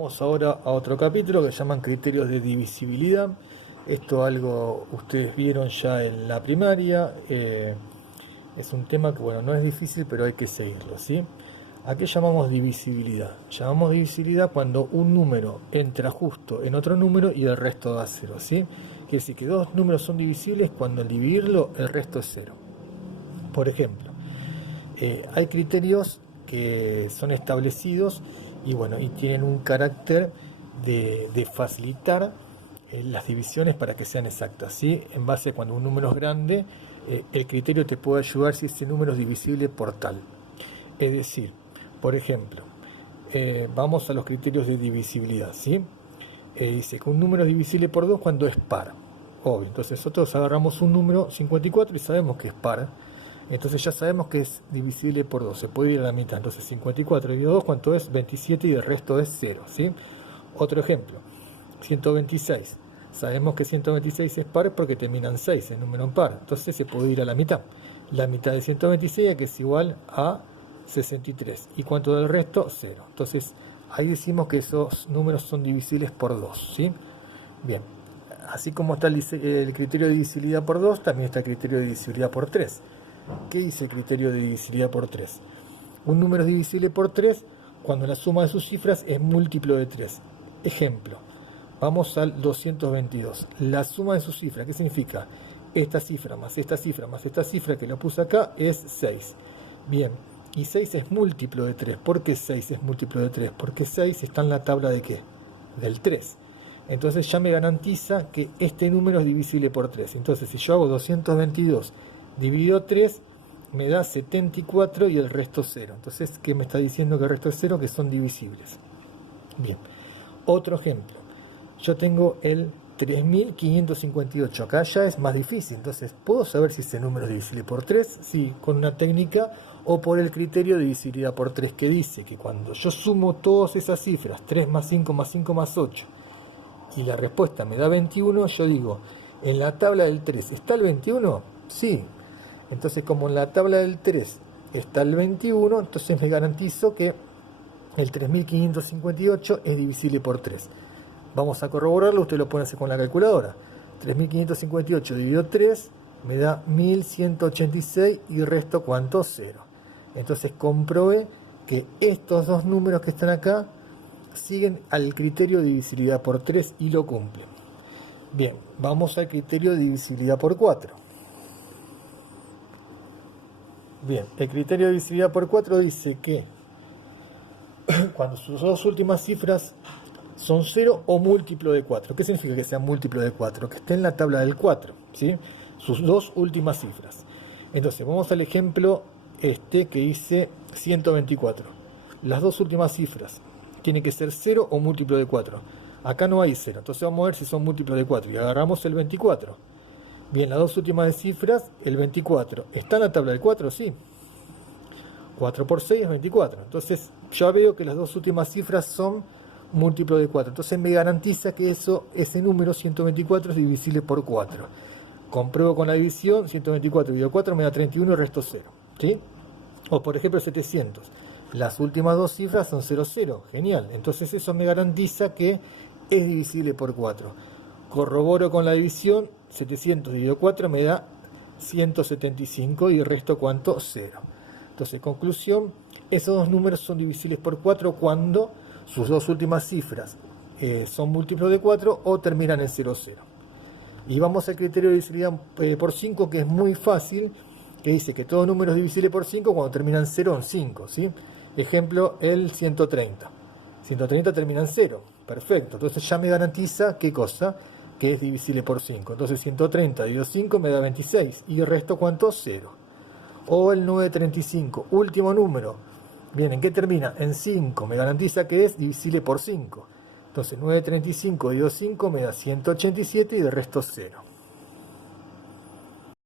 Vamos ahora a otro capítulo que llaman criterios de divisibilidad. Esto algo ustedes vieron ya en la primaria. Es un tema que, bueno, no es difícil, pero hay que seguirlo, ¿sí? ¿A qué llamamos divisibilidad? Llamamos divisibilidad cuando un número entra justo en otro número y el resto da cero, ¿sí? Quiere decir que dos números son divisibles cuando al dividirlo el resto es cero. Por ejemplo, hay criterios que son establecidos y bueno, y tienen un carácter de facilitar las divisiones para que sean exactas, ¿sí? En base a cuando un número es grande, el criterio te puede ayudar si ese número es divisible por tal. Es decir, por ejemplo, vamos a los criterios de divisibilidad, ¿sí? Dice que un número es divisible por 2 cuando es par, obvio. Entonces nosotros agarramos un número 54 y sabemos que es par. Entonces ya sabemos que es divisible por 2, se puede ir a la mitad. Entonces 54 dividido 2, ¿cuánto es? 27 y el resto es 0, ¿sí? Otro ejemplo, 126. Sabemos que 126 es par porque termina en 6, es número en par. Entonces se puede ir a la mitad. La mitad de 126 que es igual a 63. ¿Y cuánto del resto? 0. Entonces ahí decimos que esos números son divisibles por 2, ¿sí? Bien, así como está el criterio de divisibilidad por 2, también está el criterio de divisibilidad por 3. ¿Qué dice el criterio de divisibilidad por 3? Un número es divisible por 3 cuando la suma de sus cifras es múltiplo de 3. Ejemplo, vamos al 222. La suma de sus cifras, ¿qué significa? Esta cifra más esta cifra más esta cifra que lo puse acá es 6. Bien, y 6 es múltiplo de 3. ¿Por qué 6 es múltiplo de 3? Porque 6 está en la tabla de ¿qué? Del 3. Entonces ya me garantiza que este número es divisible por 3. Entonces si yo hago 222 dividido 3 me da 74 y el resto 0. Entonces, ¿qué me está diciendo que el resto es 0? Que son divisibles. Bien, otro ejemplo. Yo tengo el 3558. Acá ya es más difícil. Entonces, ¿puedo saber si ese número es divisible por 3? Sí, con una técnica o por el criterio de divisibilidad por 3 que dice que cuando yo sumo todas esas cifras, 3 más 5 más 5 más 8, y la respuesta me da 21, yo digo, ¿en la tabla del 3 está el 21? Sí. Entonces, como en la tabla del 3 está el 21, entonces me garantizo que el 3558 es divisible por 3. Vamos a corroborarlo, usted lo puede hacer con la calculadora. 3558 dividido 3 me da 1186 y resto ¿cuánto? 0. Entonces comprobé que estos dos números que están acá siguen al criterio de divisibilidad por 3 y lo cumplen. Bien, vamos al criterio de divisibilidad por 4. Bien, el criterio de divisibilidad por 4 dice que cuando sus dos últimas cifras son 0 o múltiplo de 4. ¿Qué significa que sea múltiplo de 4? Que esté en la tabla del 4, ¿sí? Sus dos últimas cifras. Entonces, vamos al ejemplo que dice 124. Las dos últimas cifras tienen que ser 0 o múltiplo de 4. Acá no hay 0, entonces vamos a ver si son múltiplos de 4. Y agarramos el 24. Bien, las dos últimas cifras, el 24. ¿Está en la tabla del 4? Sí. 4 por 6 es 24. Entonces ya veo que las dos últimas cifras son múltiplo de 4. Entonces me garantiza que ese número 124 es divisible por 4. Compruebo con la división, 124 dividido 4 me da 31 y el resto 0. ¿Sí? O por ejemplo 700. Las últimas dos cifras son 0, 0. Genial. Entonces eso me garantiza que es divisible por 4. Corroboro con la división, 700 dividido 4 me da 175 y el resto ¿cuánto? 0. Entonces, conclusión, esos dos números son divisibles por 4 cuando sus dos últimas cifras son múltiplos de 4 o terminan en 0, 0. Y vamos al criterio de divisibilidad por 5, que es muy fácil, que dice que todo número es divisible por 5 cuando termina en 0 o en 5, ¿sí? Ejemplo, el 130. 130 termina en 0. Perfecto. Entonces ya me garantiza, ¿qué cosa? Que es divisible por 5. Entonces 130 dividido 5 me da 26. ¿Y el resto cuánto? 0. O el 935, último número. Bien, ¿en qué termina? En 5. Me garantiza que es divisible por 5. Entonces 935 dividido 5 me da 187 y el resto 0.